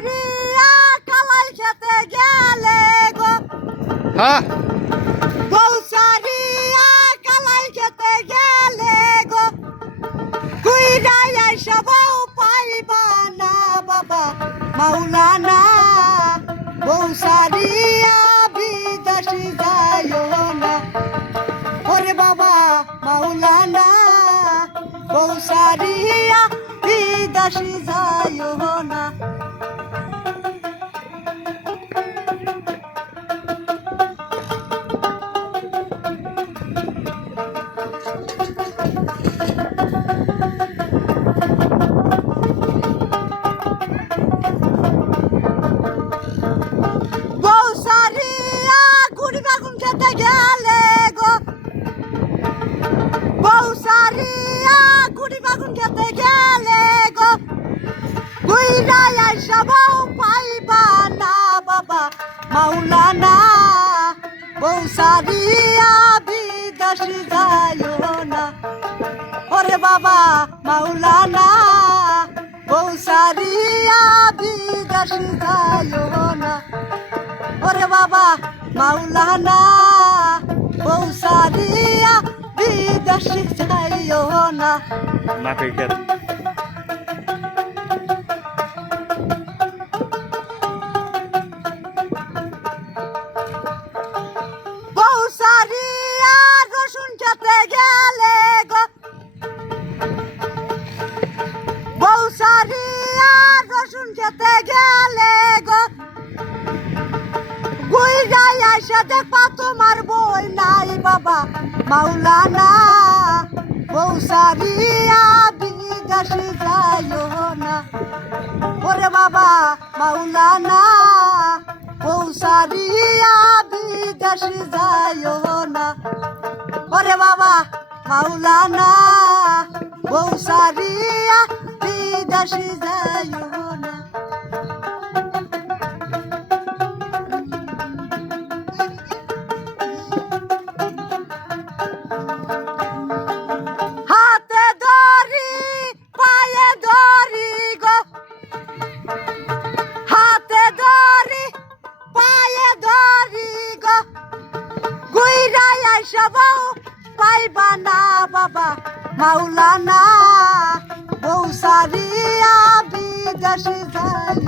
সারিয়া কালাই খেতে গেলে গো হ্যাঁ বউ সারিয়া কালাই খেতে গেলে গো কুইরাই আইসা বউ পাইবা না বাবা মাওলানা বউ সারিয়া বিদেশি যাইও না ওরে বাবা মাওলানা বউ সারিয়া বিদেশি যাইও না বউ সারিয়া গুড়ি বাগুন খেতে গেলে গো বউ সারিয়া গুড়ি বাগুন খেতে গেলে গো গুইরাই আইসা বউ পাইবা না বাবা মাওলানা বউ সারিয়া বিদেশি যাইও না ওরে বাবা মাওলানা বউ সারিয়া বিদেশি যাইও না ওরে বাবা মাওলানা বউ সারিয়া বিদেশি যাইও না নাটকের বউ সারিয়া রসুন খেতে গেলে গো বউ সারিয়া রসুন খেতে গেলে গো গুইরাই আইসা দেখবা তোমার বই নাই বাবা মাওলানা বউ সারিয়া বিদেশি যাইও না ওরে বাবা মাওলানা বউ সারিয়া বিদেশি যাইও না ওরে বাবা মাওলানা বউ সারিয়া বিদেশি যাইও না হাতে ধরি পায়ে ধরি গো হাতে ধরি পায়ে ধরি গো গুইরাই আইসা বউ পাইবা না বাবা মাওলানা বউ সারিয়া বিদেশি যাই